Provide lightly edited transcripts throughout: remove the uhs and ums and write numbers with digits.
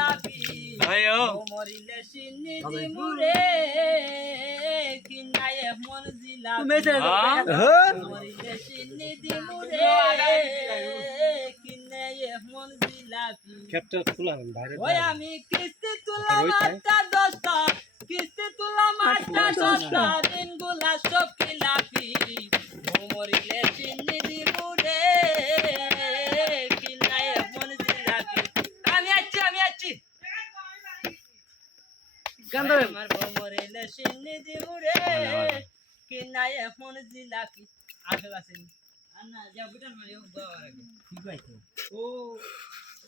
জিলাপি মরিলে সিন্নি দিমুরে কিনায়ে মন জিলাপি মরিলে সিন্নি দিমুরে কিনায়ে মন জিলাপি ক্যাপ্টার তুলাম বাইরে ওই আমি কিস্তি তুলাম 8-10টা কিস্তি তুলাম 8-10টা দিনগুলা সব খিলাপি মরিলে সিন্নি দিমুরে কিনায়ে মন জিলাপি আমি আছি গান্দা আমার মরিলে সিন্নি দিমুরে কিনায়ে মন জিলাপি আসল আছে না যা বুটান মারিও বাবা ঠিক আছে ও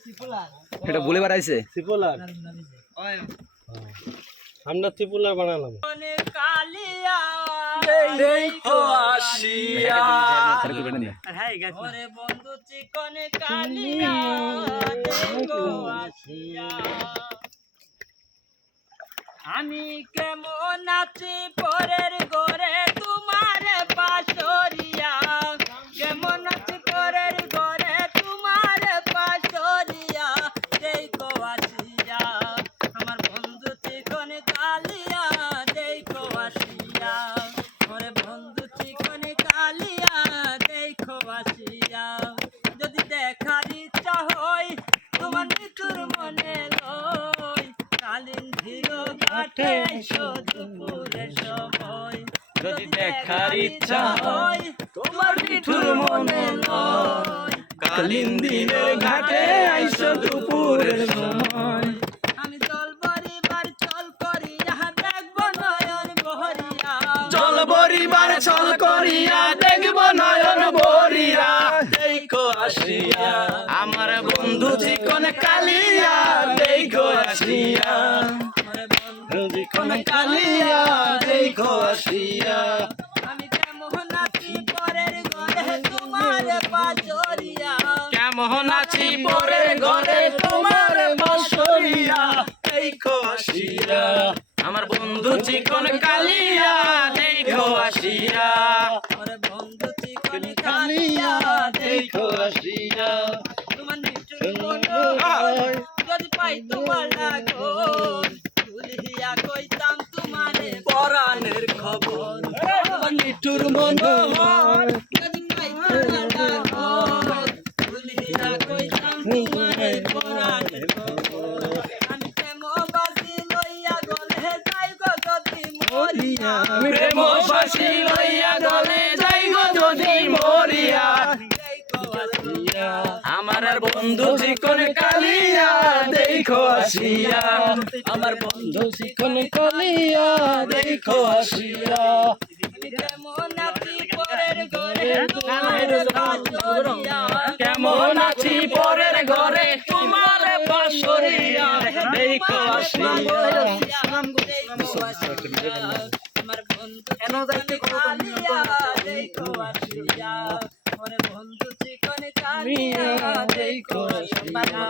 সিপুলার এটা বলে বাড়াইছে সিপুলার ওই আমরা সিপুলার বানালাম মনে কালিয়া দেখো আসিয়া ওরে বন্ধু চিকনে কালিয়া দেখো আসিয়া আমি কেমন আছি পরের ঘরে তোমার পাশরিয়া কেমন আছি পরের ঘরে তোমার পাশরিয়া দেখো আসিয়া আমার বন্ধু চিকনে কালিয়া দেখো আসিয়া ওরে বন্ধু চিকনে কালিয়া দেখো আসিয়া যদি দেখার ইচ্ছা হয় তোমার মৃত্যুর মনে লয় কালিন ধীর ঘাটে এসো দুপুরের সময় যদি দেখার ইচ্ছা হয় তোমার মৃত্যুর মনে লয় কালিন দিনের ঘাটে আইসো দুপুরের সময় আমি চল বরিবার চল করিয়া দেখবো নয়ন বহরিয়া চল বরিবার চল করিয়া দেখব নয়ন বরিয়া দেখো আসিয়া আমার বন্ধু চিকন কালিয়া দেখো আসিয়া ওরে বন্ধু চিকন কালিয়া দেখো আসিয়া আমি কেমন আছি পরের ঘরে তোমার পাশরিয়া কেমন আছি পরের ঘরে তোমার বসরিয়া দেখো আসিয়া আমার বন্ধু চিকন কালিয়া দেখো আসিয়া ওরে বন্ধু চিকন কালিয়া দেখো আসিয়া তোমার নিষ্ঠুর মনো যদি পাই তোমার লাগো ভুলিয়া কইতাম তোমারে পরাণের খবর নিঠুর মনোহর যদি পাই তোমার লাগো ভুলিয়া কইতাম তোমারে পরাণের খবর আমি প্রেম বাজি লইয়া গলে যাই গো যদি মরিয়া প্রেম ফাঁসি লইয়া গলে যাই গো যদি মরিয়া দেখো আসিয়া আমার বন্ধু চিকন কালিয়া দেখো আসিয়া আমার বন্ধু চিকন কালিয়া দেখো আসিয়া কেমন আছি পরের ঘরে তোমার পাশরিয়া কেমন আছি পরের ঘরে তোমার বাসরিয়া দেখো আসিয়া আমার বন্ধু কালিয়া দেখো আসিয়া বন্ধু চিকন কালিয়া দেখো আসিয়া